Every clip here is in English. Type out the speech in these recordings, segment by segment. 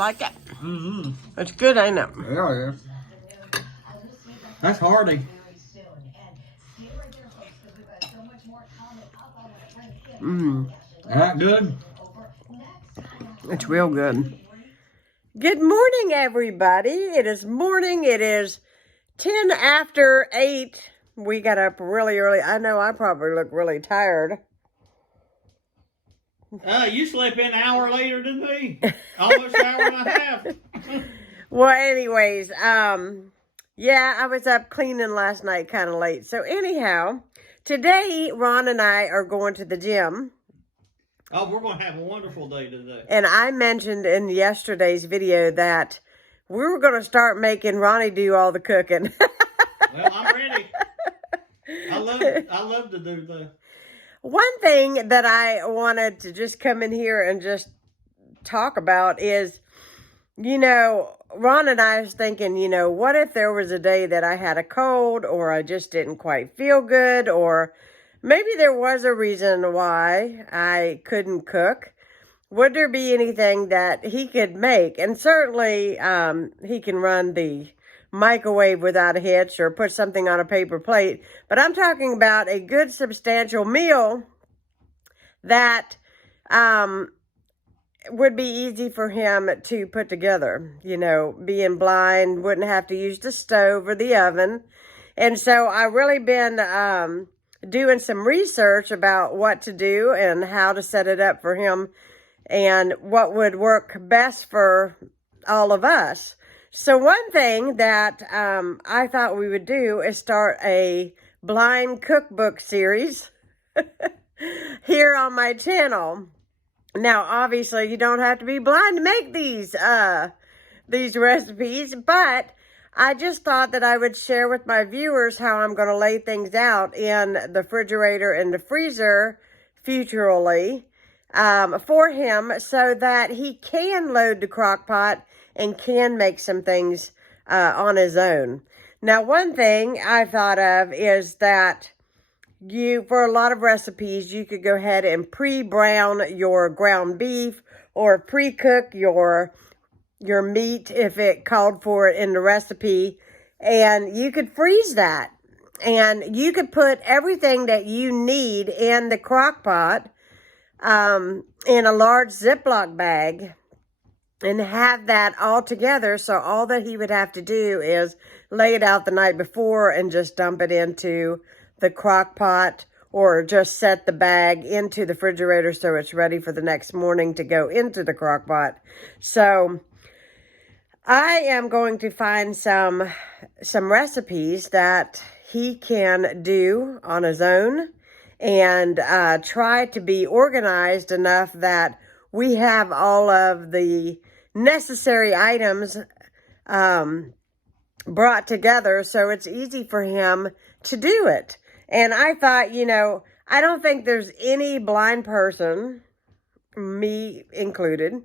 like it? Mm-hmm. It's good, ain't it? Yeah, it is. That's hearty. Mmm. That good? It's real good. Good morning, everybody. It is morning. It is 10 after 8. We got up really early. I know I probably look really tired. You slept in an hour later than me. Almost an hour and a half. Well, anyways, yeah, I was up cleaning last night kind of late. So anyhow, today Ron and I are going to the gym. Oh, we're going to have a wonderful day today. And I mentioned in yesterday's video that we were going to start making Ronnie do all the cooking. Well, I'm ready. I love to do that. One thing that I wanted to just come in here and just talk about is, you know, Ron and I was thinking, you know, what if there was a day that I had a cold or I just didn't quite feel good, or maybe there was a reason why I couldn't cook. Would there be anything that he could make? And certainly he can run the microwave without a hitch or put something on a paper plate. But I'm talking about a good substantial meal that would be easy for him to put together. You know, being blind, wouldn't have to use the stove or the oven. And so I've really been doing some research about what to do and how to set it up for him and what would work best for all of us. So one thing that I thought we would do is start a blind cookbook series here on my channel. Now, obviously, you don't have to be blind to make these recipes, but I just thought that I would share with my viewers how I'm going to lay things out in the refrigerator and the freezer futurely for him so that he can load the Crockpot and can make some things on his own. Now, one thing I thought of is that for a lot of recipes, you could go ahead and pre-brown your ground beef or pre-cook your meat if it called for it in the recipe, and you could freeze that. And you could put everything that you need in the Crockpot in a large Ziploc bag and have that all together. So all that he would have to do is lay it out the night before and just dump it into the Crockpot, or just set the bag into the refrigerator so it's ready for the next morning to go into the Crockpot. So I am going to find some recipes that he can do on his own and try to be organized enough that we have all of the necessary items brought together so it's easy for him to do it. And I thought, you know, I don't think there's any blind person, me included,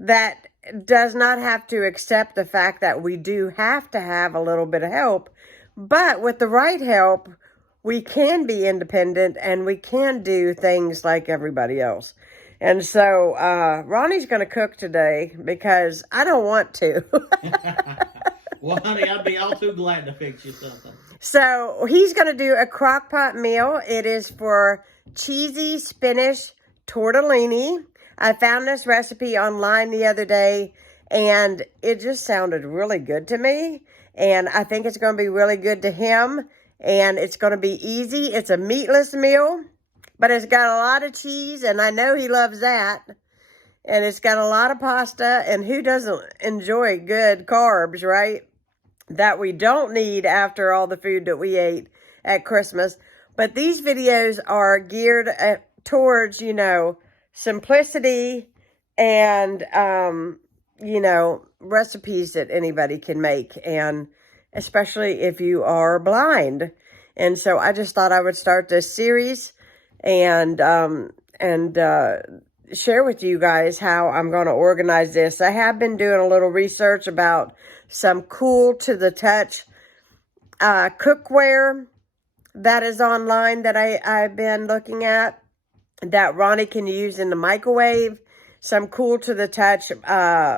that does not have to accept the fact that we do have to have a little bit of help. But with the right help, we can be independent and we can do things like everybody else. And so Ronnie's going to cook today because I don't want to. Well, honey, I'd be all too glad to fix you something. So he's going to do a Crockpot meal. It is for cheesy spinach tortellini. I found this recipe online the other day, and it just sounded really good to me. And I think it's going to be really good to him, and it's going to be easy. It's a meatless meal, but it's got a lot of cheese, and I know he loves that. And it's got a lot of pasta, and who doesn't enjoy good carbs, right? That we don't need after all the food that we ate at Christmas. But these videos are geared towards, you know, simplicity and, you know, recipes that anybody can make. And especially if you are blind. And so I just thought I would start this series and share with you guys how I'm going to organize this. I have been doing a little research about some cool to the touch cookware that is online that I've been looking at that Ronnie can use in the microwave. some cool to the touch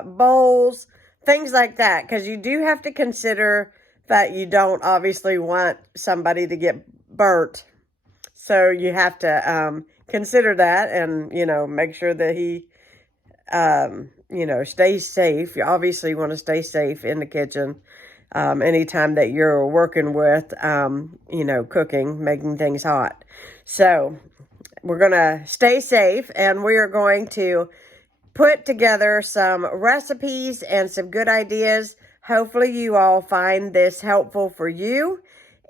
bowls, things like that. Because you do have to consider that you don't obviously want somebody to get burnt. So you have to consider that and, make sure that he, stays safe. You obviously want to stay safe in the kitchen anytime that you're working with, cooking, making things hot. So we're going to stay safe, and we are going to put together some recipes and some good ideas. Hopefully you all find this helpful for you.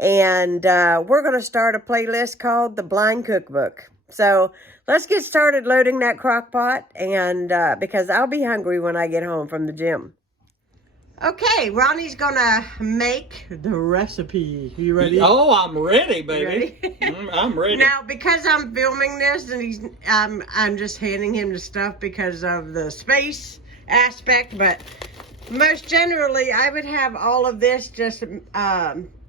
And we're going to start a playlist called The Blind Cookbook. So let's get started loading that crock pot, and because I'll be hungry when I get home from the gym. Okay, Ronnie's going to make the recipe. You ready? Oh, I'm ready, baby. Ready? I'm ready. Now, because I'm filming this and I'm just handing him the stuff because of the space aspect, but most generally I would have all of this just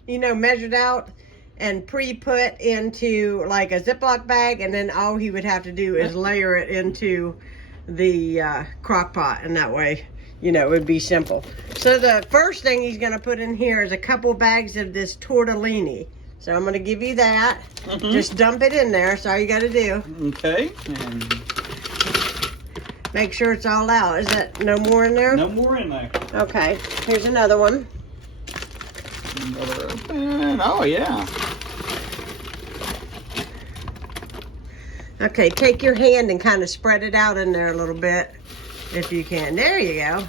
measured out and pre-put into like a Ziploc bag, and then all he would have to do is layer it into the crock pot, and that way, it would be simple. So the first thing he's going to put in here is a couple bags of this tortellini. So I'm going to give you that. Just dump it in there. That's all you got to do. Okay. Make sure it's all out. Is that no more in there? No more in there. Okay. Here's another one. Another open. Oh, yeah. Okay, take your hand and kind of spread it out in there a little bit, if you can. There you go.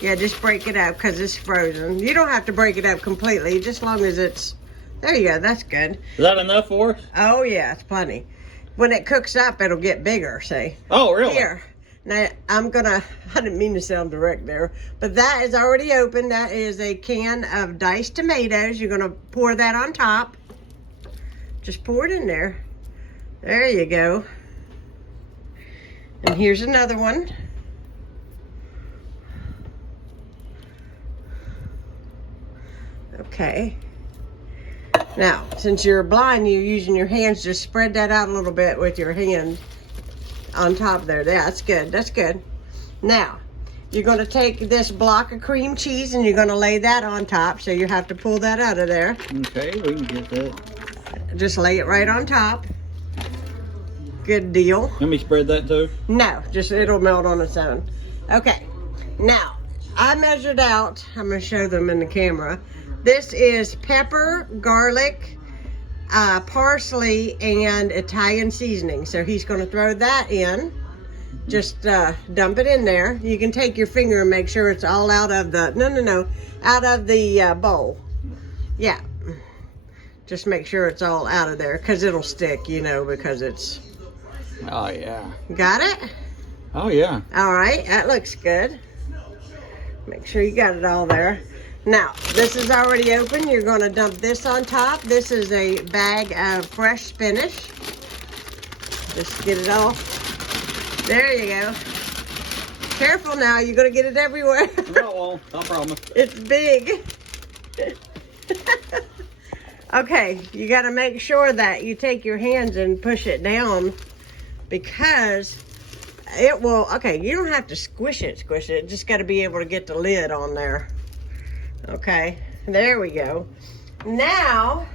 Yeah, just break it up because it's frozen. You don't have to break it up completely, just as long as it's... There you go, that's good. Is that enough for us? Oh, yeah, it's plenty. When it cooks up, it'll get bigger, see? Oh, really? Here. Now, I didn't mean to sound direct there, but that is already open. That is a can of diced tomatoes. You're going to pour that on top. Just pour it in there. There you go. And here's another one. Okay. Now, since you're blind, you're using your hands. Just spread that out a little bit with your hand on top there. Yeah, that's good. That's good. Now, you're going to take this block of cream cheese and you're going to lay that on top. So you have to pull that out of there. Okay, we can get that. Just lay it right on top. Good deal. Let me spread that too. No, just it'll melt on its own. Okay. Now, I measured out. I'm going to show them in the camera. This is pepper, garlic, parsley, and Italian seasoning. So he's going to throw that in. Just dump it in there. You can take your finger and make sure it's all out of the, out of the bowl. Yeah. Just make sure it's all out of there because it'll stick, because it's... Oh, yeah. Got it? Oh, yeah. All right, that looks good. Make sure you got it all there. Now, this is already open. You're going to dump this on top. This is a bag of fresh spinach. Just get it all. There you go. Careful now, you're going to get it everywhere. No, I promise. It's big. Okay, you got to make sure that you take your hands and push it down because it will, okay, you don't have to squish it. Just got to be able to get the lid on there. Okay, there we go. Now,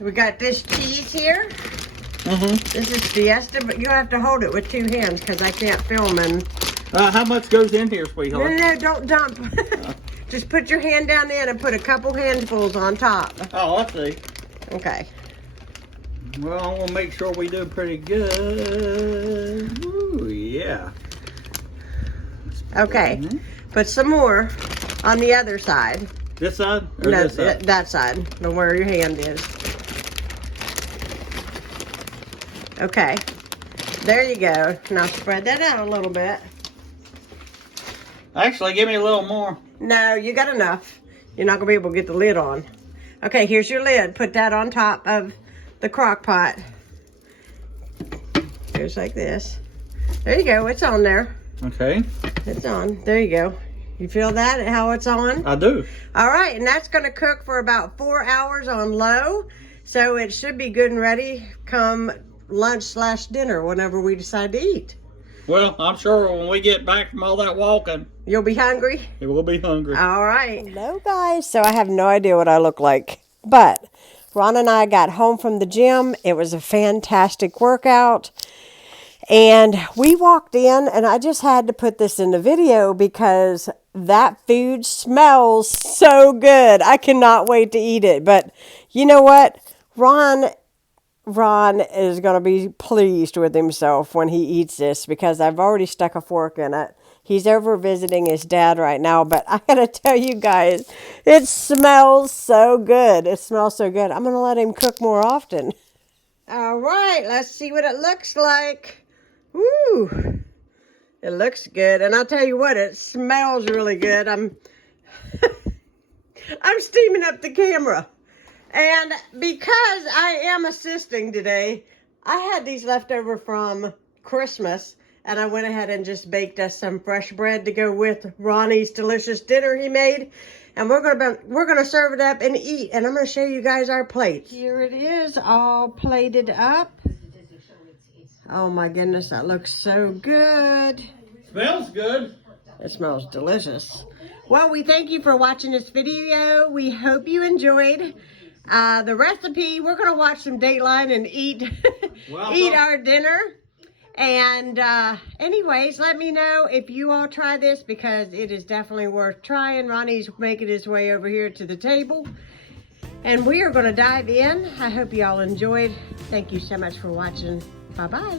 we got this cheese here. This is Fiesta, but you have to hold it with two hands because I can't film and... how much goes in here, sweetheart? No, don't dump. Just put your hand down in and put a couple handfuls on top. Oh, I see. Okay. Well, I want to make sure we do pretty good. Ooh, yeah. Okay. Put some more on the other side. This side? Or No, this side? that side, the where your hand is. Okay. There you go. Now spread that out a little bit. Actually, give me a little more. No, you got enough. You're not going to be able to get the lid on. Okay, here's your lid. Put that on top of the crock pot. Goes like this. There you go. It's on there. Okay. It's on. There you go. You feel that, how it's on? I do. All right, and that's going to cook for about 4 hours on low. So it should be good and ready come lunch/dinner whenever we decide to eat. Well, I'm sure when we get back from all that walking, You'll be hungry? we'll be hungry. All right. Hello, guys. So I have no idea what I look like. But Ron and I got home from the gym. It was a fantastic workout. And we walked in, and I just had to put this in the video because that food smells so good. I cannot wait to eat it. But you know what? Ron is going to be pleased with himself when he eats this because I've already stuck a fork in it. He's over visiting his dad right now, but I got to tell you guys, it smells so good. It smells so good. I'm going to let him cook more often. All right, let's see what it looks like. Woo! It looks good, and I'll tell you what, it smells really good. I'm steaming up the camera. And because I am assisting today, I had these left over from Christmas, and I went ahead and just baked us some fresh bread to go with Ronnie's delicious dinner he made. And we're gonna serve it up and eat, and I'm gonna show you guys our plates. Here it is, all plated up. Oh my goodness, that looks so good. Smells good. It smells delicious. Well, we thank you for watching this video. We hope you enjoyed. The recipe, we're going to watch some Dateline and eat eat our dinner. And anyways, let me know if you all try this because it is definitely worth trying. Ronnie's making his way over here to the table. And we are going to dive in. I hope you all enjoyed. Thank you so much for watching. Bye-bye.